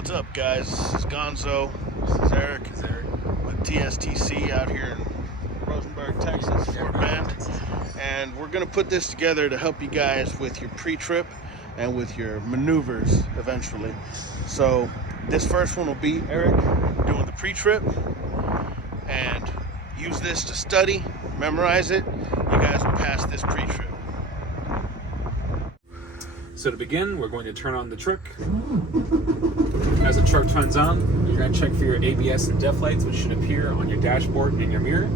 what's up, guys? This is Gonzo. This is Erik. With TSTC out here in Rosenberg, Texas, Fort Bend. And we're going to put this together to help you guys with your pre-trip and with your maneuvers eventually. So this first one will be Erik doing the pre-trip, and use this to study, memorize it. You guys will pass this pre-trip. So to begin, we're going to turn on the truck. As the truck turns on, you're going to check for your ABS and DEF lights, which should appear on your dashboard and your mirror.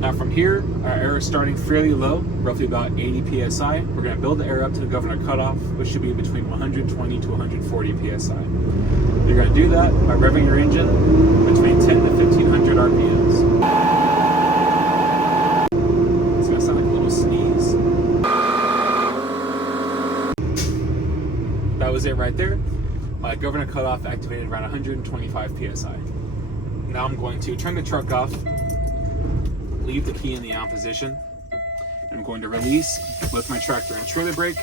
Now from here, our air is starting fairly low, roughly about 80 PSI. We're going to build the air up to the governor cutoff, which should be between 120 to 140 PSI. You're going to do that by revving your engine between 10 to 1500 RPMs. It's going to sound like a little sneeze. That was it right there. My governor cutoff activated around 125 PSI. Now I'm going to turn the truck off, leave the key in the on position. I'm going to release both my tractor and trailer brake.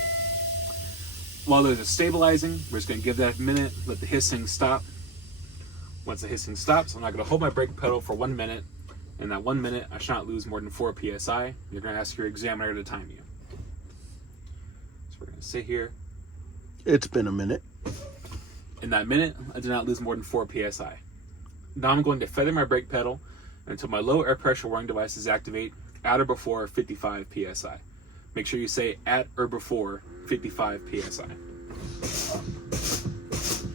While those are stabilizing, we're just going to give that a minute, let the hissing stop. Once the hissing stops, I'm not going to hold my brake pedal for 1 minute. In that 1 minute, I should not lose more than 4 PSI. You're going to ask your examiner to time you. So we're going to sit here. It's been a minute. In that minute, I did not lose more than 4 PSI. Now I'm going to feather my brake pedal until my low air pressure warning devices activate at or before 55 PSI. Make sure you say at or before 55 PSI.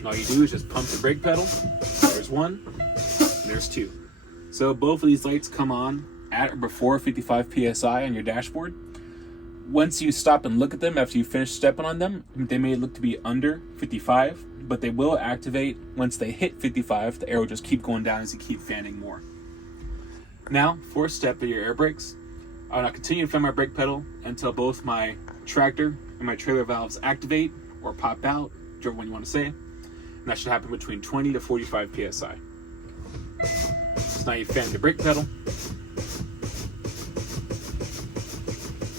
All you do is just pump the brake pedal. There's one, and there's two. So both of these lights come on at or before 55 PSI on your dashboard. Once you stop and look at them after you finish stepping on them, they may look to be under 55, but they will activate once they hit 55. The air will just keep going down as you keep fanning more. Now, fourth step of your air brakes. I will now continue to fan my brake pedal until both my tractor and my trailer valves activate or pop out, whichever one you want to say. And that should happen between 20 to 45 PSI. So now you fan the brake pedal.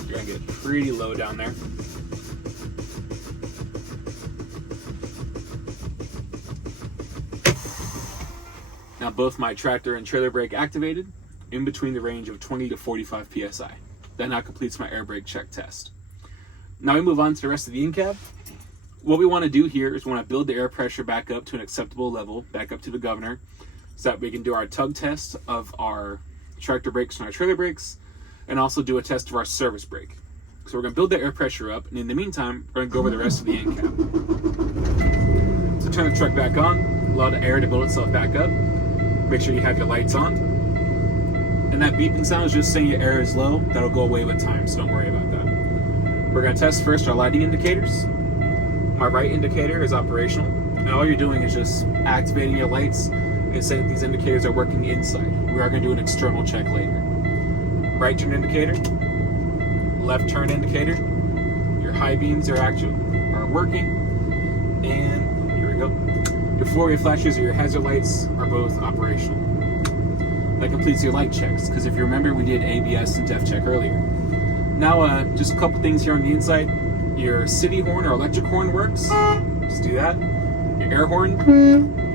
You're going to get pretty low down there. Now both my tractor and trailer brake activated in between the range of 20 to 45 PSI. That now completes my air brake check test. Now we move on to the rest of the in-cab. What we want to do here is we want to build the air pressure back up to an acceptable level, back up to the governor, so that we can do our tug test of our tractor brakes and our trailer brakes, and also do a test of our service brake. So we're going to build the air pressure up, and in the meantime, we're going to go over the rest of the in-cab. So turn the truck back on, allow the air to build itself back up. Make sure you have your lights on. And that beeping sound is just saying your air is low. That'll go away with time, so don't worry about that. We're going to test first our lighting indicators. My right indicator is operational, and all you're doing is just activating your lights and saying that these indicators are working inside. We are going to do an external check later. Right turn indicator, left turn indicator, your high beams are working, and here we go. Your four-way flashers or your hazard lights are both operational. That completes your light checks, because if you remember, we did ABS and DEF check earlier. Now, just a couple things here on the inside. Your city horn or electric horn works. Just do that. Your air horn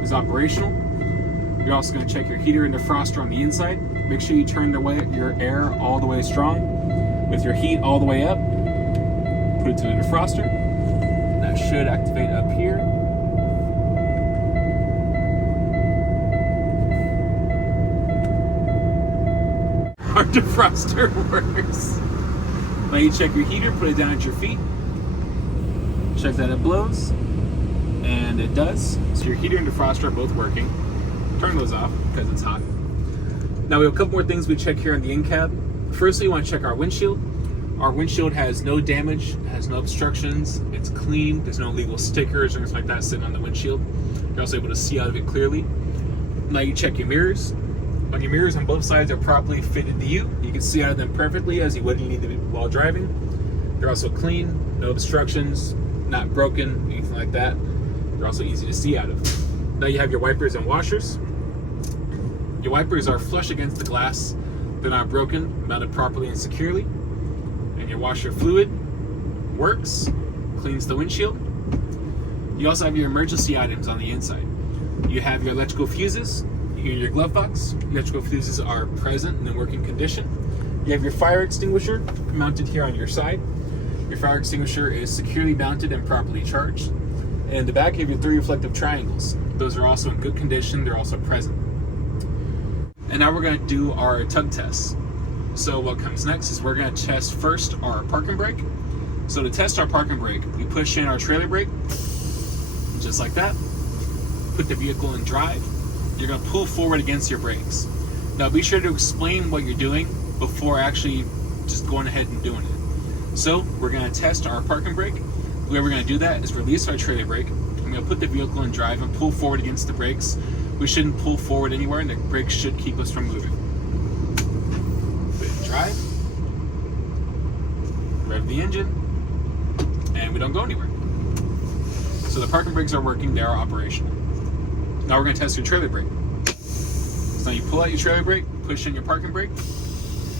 is operational. You're also going to check your heater and defroster on the inside. Make sure you turn your air all the way strong with your heat all the way up. Put it to the defroster. That should activate up here. Our defroster works. Now you check your heater, put it down at your feet. Check that it blows, and it does. So your heater and defroster are both working. Turn those off because it's hot. Now we have a couple more things we check here on the in-cab. Firstly, we want to check our windshield. Our windshield has no damage, has no obstructions, it's clean, there's no illegal stickers or anything like that sitting on the windshield. You're also able to see out of it clearly. Now you check your mirrors. When your mirrors on both sides are properly fitted to you, you can see out of them perfectly as you would need to be while driving. They're also clean, no obstructions, not broken, anything like that. They're also easy to see out of. Now you have your wipers and washers. Your wipers are flush against the glass. They're not broken, mounted properly and securely. And your washer fluid works, cleans the windshield. You also have your emergency items on the inside. You have your electrical fuses here in your glove box. Electrical fuses are present and in working condition. You have your fire extinguisher mounted here on your side. Your fire extinguisher is securely mounted and properly charged. And in the back, you have your 3 reflective triangles. Those are also in good condition. They're also present. And now we're going to do our tug test. So what comes next is we're going to test first our parking brake. So to test our parking brake, we push in our trailer brake, just like that. Put the vehicle in drive. You're going to pull forward against your brakes. Now be sure to explain what you're doing before actually just going ahead and doing it. So we're going to test our parking brake. The way we're going to do that is release our trailer brake. I'm going to put the vehicle in drive and pull forward against the brakes. We shouldn't pull forward anywhere, and the brakes should keep us from moving. Put it in drive. Rev the engine. And we don't go anywhere. So the parking brakes are working, they are operational. Now we're going to test your trailer brake. So now you pull out your trailer brake, push in your parking brake.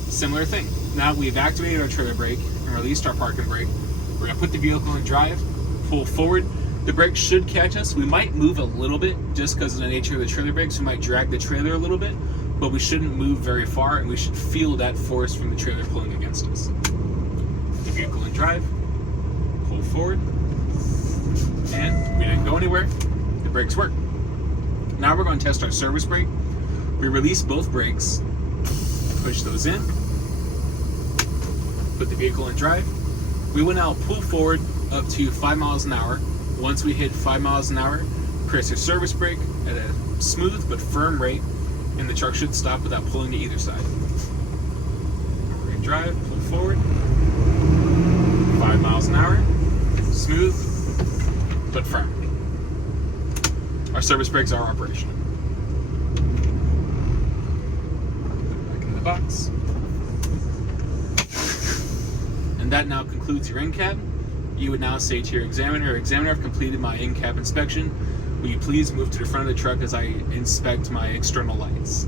Similar thing. Now we've activated our trailer brake and released our parking brake. We're going to put the vehicle in drive, pull forward. The brakes should catch us. We might move a little bit just because of the nature of the trailer brakes. We might drag the trailer a little bit, but we shouldn't move very far, and we should feel that force from the trailer pulling against us. Put the vehicle in drive, pull forward, and we didn't go anywhere. The brakes work. Now we're going to test our service brake. We release both brakes, push those in, put the vehicle in drive. We will now pull forward up to 5 miles an hour. Once we hit 5 miles an hour, press your service brake at a smooth but firm rate, and the truck should stop without pulling to either side. We're in drive, pull forward, 5 miles an hour, smooth but firm. Our service brakes are operational. Put it back in the box. And that now concludes your in-cab. You would now say to your examiner, I've completed my in-cab inspection. Will you please move to the front of the truck as I inspect my external lights?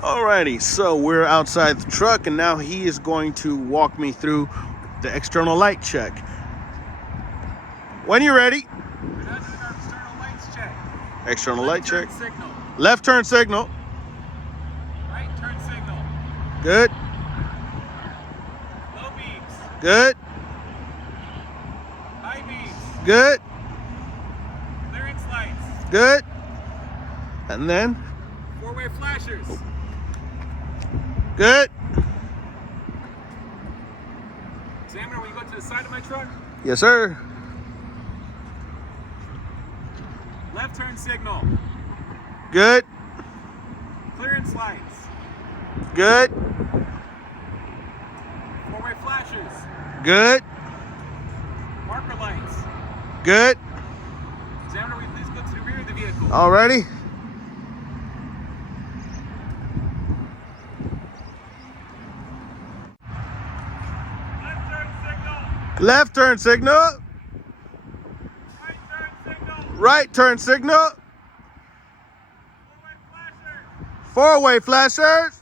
Alrighty, so we're outside the truck, and now he is going to walk me through the external light check. When you're ready. We're now doing our external lights check. External light check. Signal. Left turn signal. Right turn signal. Good. Low beams. Good. High beams. Good. Clearance lights. Good. And then. Four-way flashers. Good. Examiner, will you go to the side of my truck? Yes, sir. Left turn signal. Good. Clearance lights. Good. Four-way flashers. Good. Marker lights. Good. Examiner, will you please go to the rear of the vehicle? Alrighty. Left turn signal. Left turn signal. Right turn signal. Right turn signal. Four-way Four-way flashers. flashers.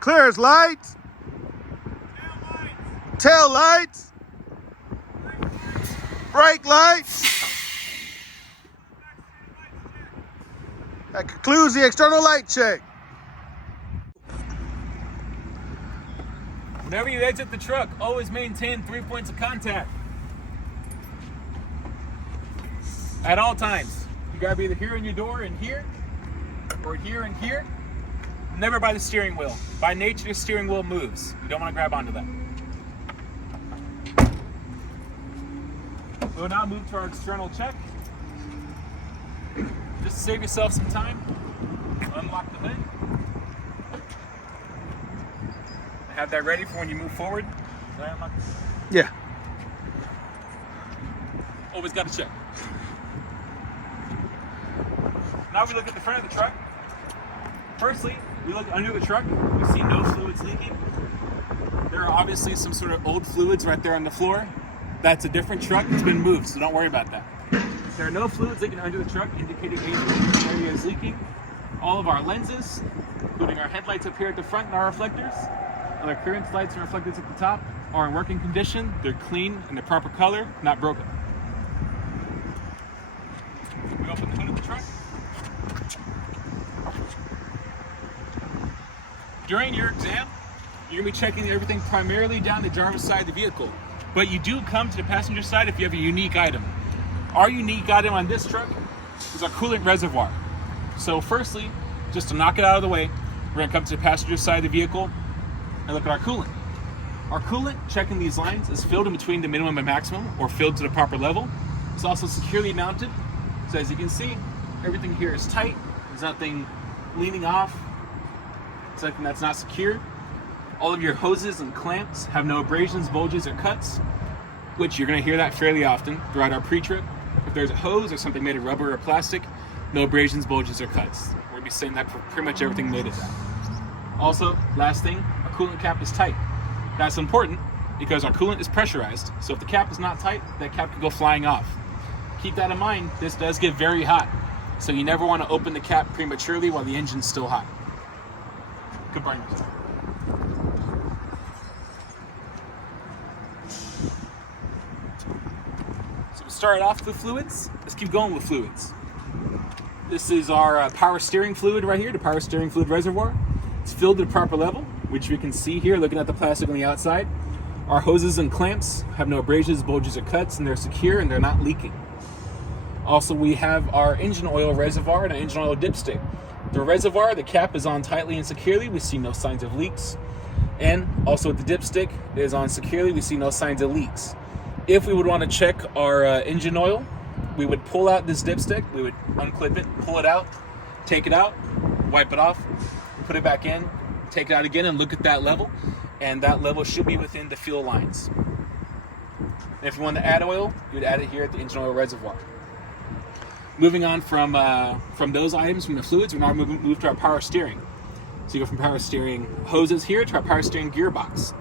Clearance lights. Clearance lights. Tail lights. Tail lights. Brake lights. That concludes the external light check. Whenever you exit the truck, always maintain 3 points of contact. At all times. You gotta be either here in your door and here, or here and here. Never by the steering wheel. By nature, the steering wheel moves. You don't want to grab onto that. We'll now move to our external check. Just to save yourself some time, unlock the hood. Have that ready for when you move forward. Did I unlock this? Yeah. Always got to check. Now we look at the front of the truck. Firstly, we look under the truck. We see no fluids leaking. There are obviously some sort of old fluids right there on the floor. That's a different truck. It's been moved, so don't worry about that. There are no fluids leaking under the truck, indicating any area is leaking. All of our lenses, including our headlights up here at the front and our reflectors, and our clearance lights and reflectors at the top, are in working condition, they're clean and the proper color, not broken. We open the hood of the truck. During your exam, you're going to be checking everything primarily down the driver's side of the vehicle, but you do come to the passenger side if you have a unique item. Our unique item on this truck is our coolant reservoir. So firstly, just to knock it out of the way, we're going to come to the passenger side of the vehicle and look at our coolant. Our coolant, checking these lines, is filled in between the minimum and maximum, or filled to the proper level. It's also securely mounted. So as you can see, everything here is tight. There's nothing leaning off. It's something that's not secure. All of your hoses and clamps have no abrasions, bulges, or cuts, which you're going to hear that fairly often throughout our pre-trip. If there's a hose or something made of rubber or plastic, no abrasions, bulges, or cuts. We're going to be saying that for pretty much everything made of that. Also, last thing, our coolant cap is tight. That's important because our coolant is pressurized, so if the cap is not tight, that cap could go flying off. Keep that in mind, this does get very hot, so you never want to open the cap prematurely while the engine's still hot. Goodbye. So we start off with fluids. Let's keep going with fluids. This is our power steering fluid right here, the power steering fluid reservoir. It's filled to the proper level, which we can see here looking at the plastic on the outside. Our hoses and clamps have no abrasions, bulges, or cuts, and they're secure and they're not leaking. Also, we have our engine oil reservoir and an engine oil dipstick. The reservoir, the cap is on tightly and securely. We see no signs of leaks. And also with the dipstick, it is on securely. We see no signs of leaks. If we would want to check our engine oil, we would pull out this dipstick. We would unclip it, pull it out, take it out, wipe it off, put it back in, take it out again, and look at that level. And that level should be within the fuel lines. And if you want to add oil, you would add it here at the engine oil reservoir. Moving on from those items, from the fluids, we now move to our power steering. So you go from power steering hoses here to our power steering gearbox.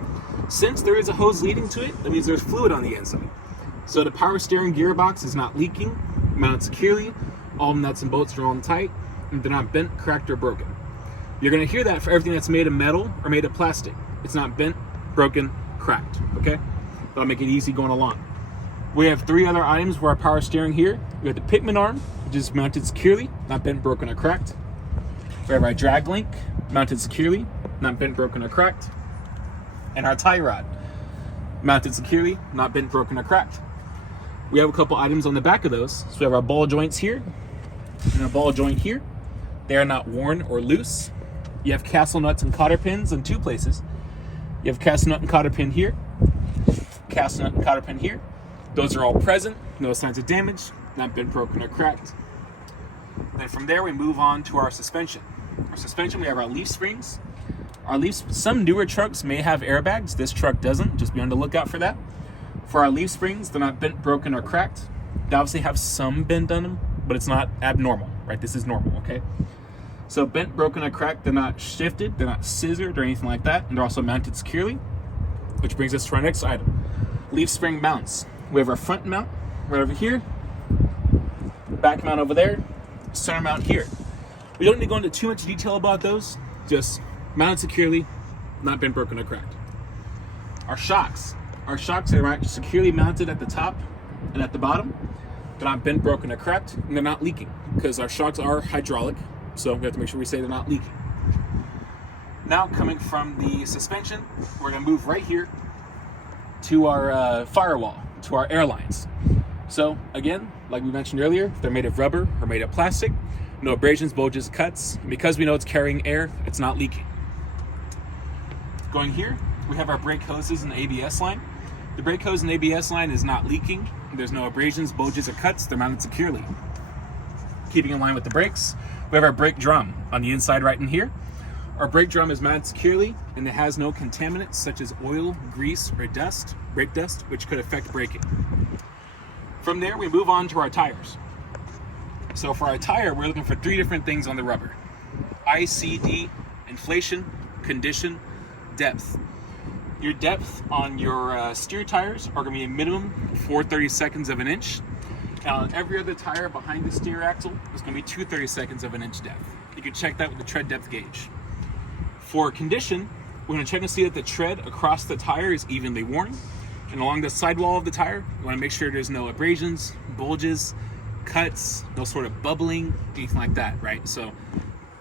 Since there is a hose leading to it, that means there's fluid on the inside. So the power steering gearbox is not leaking, mounted securely, all nuts and bolts are on tight, and they're not bent, cracked, or broken. You're going to hear that for everything that's made of metal or made of plastic. It's not bent, broken, cracked, okay? That'll make it easy going along. We have three other items for our power steering here. We have the pitman arm, which is mounted securely, not bent, broken, or cracked. We have our drag link, mounted securely, not bent, broken, or cracked. And our tie rod, mounted securely, not bent, broken, or cracked. We have a couple items on the back of those. So we have our ball joints here and a ball joint here. They are not worn or loose. You have castle nuts and cotter pins in two places. You have castle nut and cotter pin here, castle nut and cotter pin here. Those are all present, no signs of damage, not been broken or cracked. Then from there we move on to our suspension. Our suspension, we have our leaf springs. Our leaf, some newer trucks may have airbags. This truck doesn't, just be on the lookout for that. For our leaf springs, they're not bent, broken, or cracked. They obviously have some bend on them, but it's not abnormal, right? This is normal, okay? So bent, broken, or cracked, they're not shifted, they're not scissored or anything like that, and they're also mounted securely, which brings us to our next item. Leaf spring mounts. We have our front mount right over here, back mount over there, center mount here. We don't need to go into too much detail about those, just mounted securely, not been broken or cracked. Our shocks. Our shocks are securely mounted at the top and at the bottom. They're not bent, broken, or cracked, and they're not leaking because our shocks are hydraulic, so we have to make sure we say they're not leaking. Now coming from the suspension, we're going to move right here to our firewall, to our airlines. So again, like we mentioned earlier, they're made of rubber or made of plastic, no abrasions, bulges, cuts. Because we know it's carrying air, it's not leaking. Going here, we have our brake hoses and ABS line. The brake hose and ABS line is not leaking. There's no abrasions, bulges, or cuts. They're mounted securely. Keeping in line with the brakes, we have our brake drum on the inside right in here. Our brake drum is mounted securely and it has no contaminants such as oil, grease, or dust, brake dust, which could affect braking. From there, we move on to our tires. So for our tire, we're looking for three different things on the rubber. ICD, inflation, condition, depth. Your depth on your steer tires are going to be a minimum 4/32 of an inch. And on every other tire behind the steer axle, it's going to be 2/32 of an inch depth. You can check that with the tread depth gauge. For condition, We're going to check and see that the tread across the tire is evenly worn. And along the sidewall of the tire, you want to make sure there's no abrasions, bulges, cuts, no sort of bubbling, anything like that, right? So,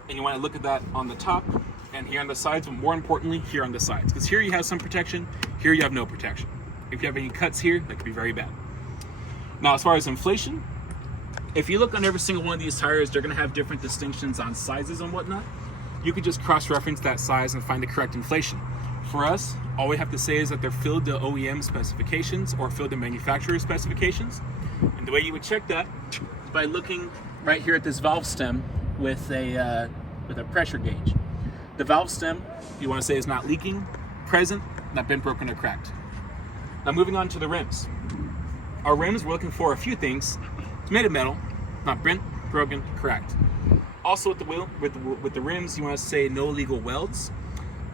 and you want to look at that on the top and here on the sides, but more importantly, here on the sides. Because here you have some protection, here you have no protection. If you have any cuts here, that could be very bad. Now, as far as inflation, if you look on every single one of these tires, they're going to have different distinctions on sizes and whatnot. You could just cross-reference that size and find the correct inflation. For us, all we have to say is that they're filled to OEM specifications or filled to manufacturer specifications. And the way you would check that is by looking right here at this valve stem with a pressure gauge. The valve stem, you want to say, is not leaking, present, not bent, broken, or cracked. Now moving on to the rims. Our rims, we're looking for a few things. It's made of metal, not bent, broken, cracked. Also with the wheel, with the rims, you want to say no illegal welds,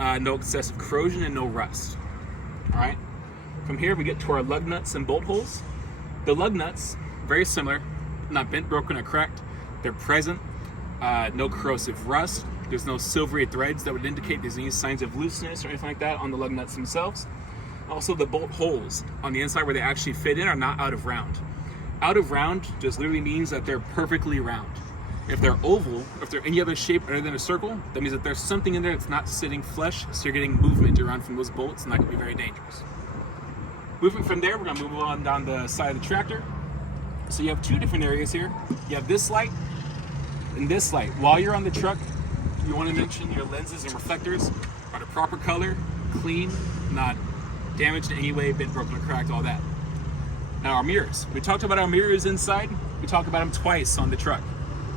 no excessive corrosion, and no rust. All right. From here, we get to our lug nuts and bolt holes. The lug nuts, very similar, not bent, broken, or cracked. They're present. No corrosive rust. There's no silvery threads that would indicate there's any signs of looseness or anything like that on the lug nuts themselves. Also, the bolt holes on the inside where they actually fit in are not out of round. Out of round just literally means that they're perfectly round. If they're oval, if they're any other shape other than a circle, that means that there's something in there that's not sitting flush, so you're getting movement around from those bolts, and that can be very dangerous. Moving from there, we're going to move on down the side of the tractor. So you have two different areas here. You have this light and this light. While you're on the truck, you want to mention your lenses and reflectors are the proper color, clean, not damaged in any way, bent, broken, or cracked, all that. Now our mirrors. We talked about our mirrors inside. We talked about them twice on the truck.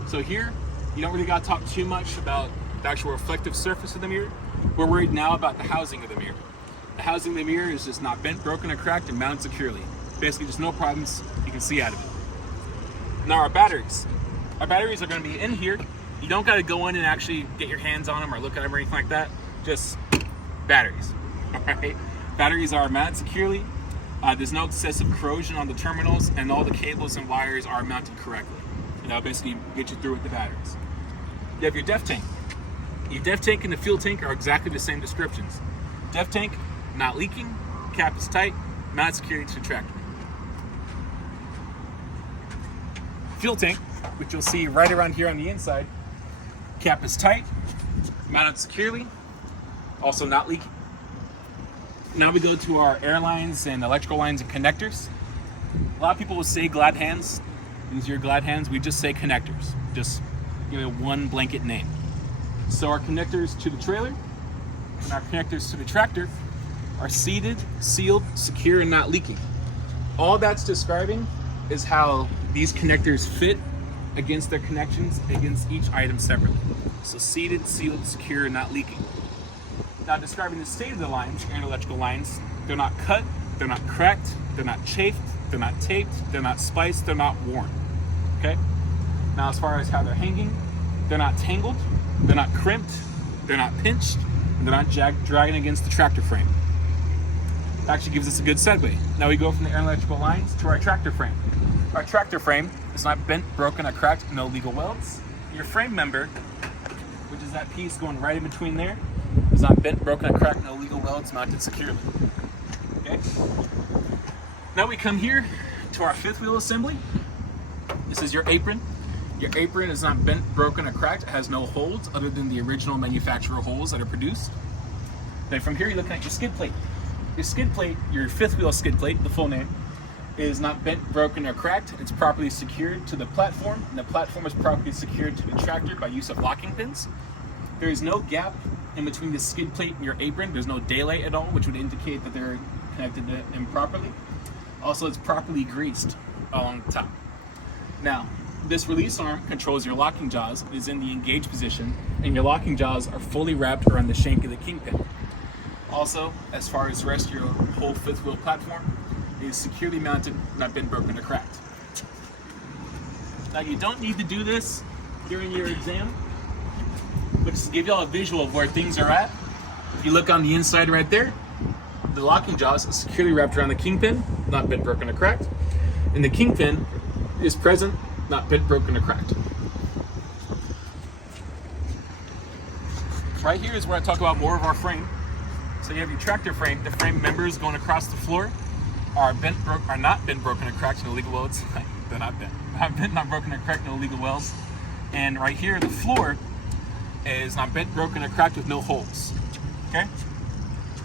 So here, you don't really got to talk too much about the actual reflective surface of the mirror. We're worried now about the housing of the mirror. The housing of the mirror is just not bent, broken, or cracked, and mounted securely. Basically just no problems, you can see out of it. Now our batteries. Our batteries are going to be in here. You don't got to go in and actually get your hands on them or look at them or anything like that. Just batteries, all right? Batteries are mounted securely. There's no excessive corrosion on the terminals, and all the cables and wires are mounted correctly. And that'll basically get you through with the batteries. You have your def tank. Your def tank and the fuel tank are exactly the same descriptions. Def tank, not leaking, cap is tight, mounted securely to the tractor. Fuel tank, which you'll see right around here on the inside, cap is tight, mounted securely, also not leaking. Now we go to our air lines and electrical lines and connectors. A lot of people will say glad hands. These are your glad hands. We just say connectors. Just give it one blanket name. So our connectors to the trailer and our connectors to the tractor are seated, sealed, secure, and not leaking. All that's describing is how these connectors fit against their connections against each item separately. So seated, sealed, secure, and not leaking. Now describing the state of the lines, air and electrical lines, they're not cut, they're not cracked, they're not chafed, they're not taped, they're not spliced, they're not worn. Okay? Now as far as how they're hanging, they're not tangled, they're not crimped, they're not pinched, and they're not dragging against the tractor frame. That actually gives us a good segue. Now we go from the air and electrical lines to our tractor frame. Our tractor frame is not bent, broken, or cracked, no legal welds. Your frame member, which is that piece going right in between there, is not bent, broken, or cracked, no legal welds, mounted securely. Okay? Now we come here to our fifth wheel assembly. This is your apron. Your apron is not bent, broken, or cracked. It has no holes other than the original manufacturer holes that are produced. Then from here, you're looking at your skid plate. Your skid plate, your fifth wheel skid plate, the full name, is not bent, broken, or cracked. It's properly secured to the platform, and the platform is properly secured to the tractor by use of locking pins. There is no gap in between the skid plate and your apron. There's no daylight at all, which would indicate that they're connected improperly. Also, it's properly greased along the top. Now, this release arm controls your locking jaws. It is in the engaged position, and your locking jaws are fully wrapped around the shank of the kingpin. Also, as far as the rest of your whole fifth wheel platform, it is securely mounted, not been broken or cracked. Now, you don't need to do this during your exam, but just to give y'all a visual of where things are at, if you look on the inside right there, the locking jaws is securely wrapped around the kingpin, not bent, broken, or cracked. And the kingpin is present, not bent, broken, or cracked. Right here is where I talk about more of our frame. So you have your tractor frame. The frame members going across the floor are not bent, broken, or cracked in illegal welds. They're not bent. Not broken or cracked in illegal welds. And right here, the floor is not bent, broken, or cracked with no holes. Okay?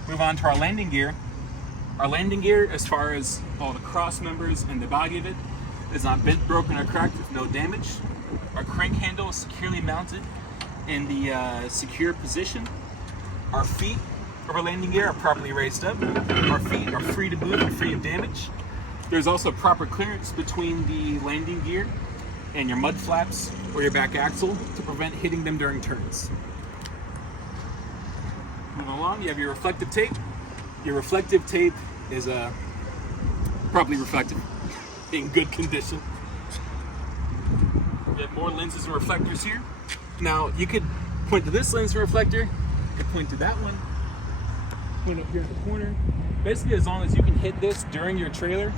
Move on to our landing gear. Our landing gear, as far as all the cross members and the body of it, is not bent, broken, or cracked with no damage. Our crank handle is securely mounted in the secure position. Our feet of our landing gear are properly raised up. Our feet are free to move and free of damage. There's also proper clearance between the landing gear and your mud flaps or your back axle to prevent hitting them during turns. Moving along, you have your reflective tape. Your reflective tape is properly reflective, in good condition. You have more lenses and reflectors here. Now, you could point to this lens and reflector, you could point to that one, point up here in the corner. Basically, as long as you can hit this during your trailer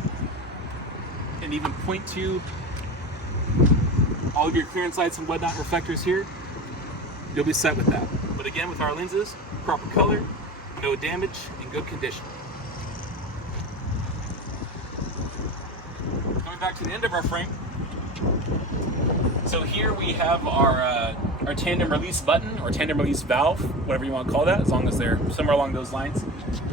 and even point to all of your clearance lights and whatnot, reflectors here, you'll be set with that. But again, with our lenses, proper color, no damage, in good condition. Going back to the end of our frame. So here we have our tandem release button or tandem release valve, whatever you want to call that, as long as they're somewhere along those lines.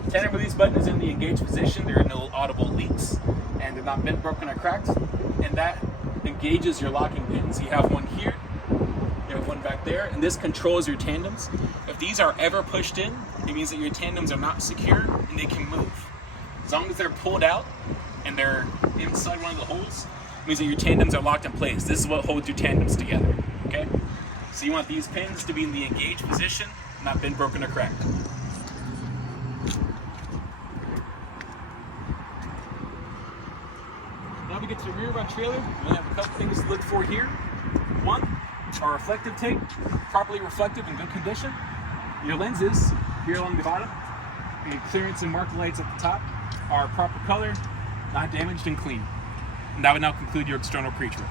Tandem release button is in the engaged position. There are no audible leaks, and they're not bent, broken, or cracked. And that engages your locking pins. You have one here, you have one back there, and this controls your tandems. If these are ever pushed in, it means that your tandems are not secure and they can move. As long as they're pulled out and they're inside one of the holes, it means that your tandems are locked in place. This is what holds your tandems together, okay? So you want these pins to be in the engaged position, not bent, broken, or cracked. Now we get to the rear of our trailer. We have a couple things to look for here. One, our reflective tape, properly reflective in good condition. Your lenses here along the bottom, and your clearance and marker lights at the top are proper color, not damaged and clean. And that would now conclude your external pre-trip.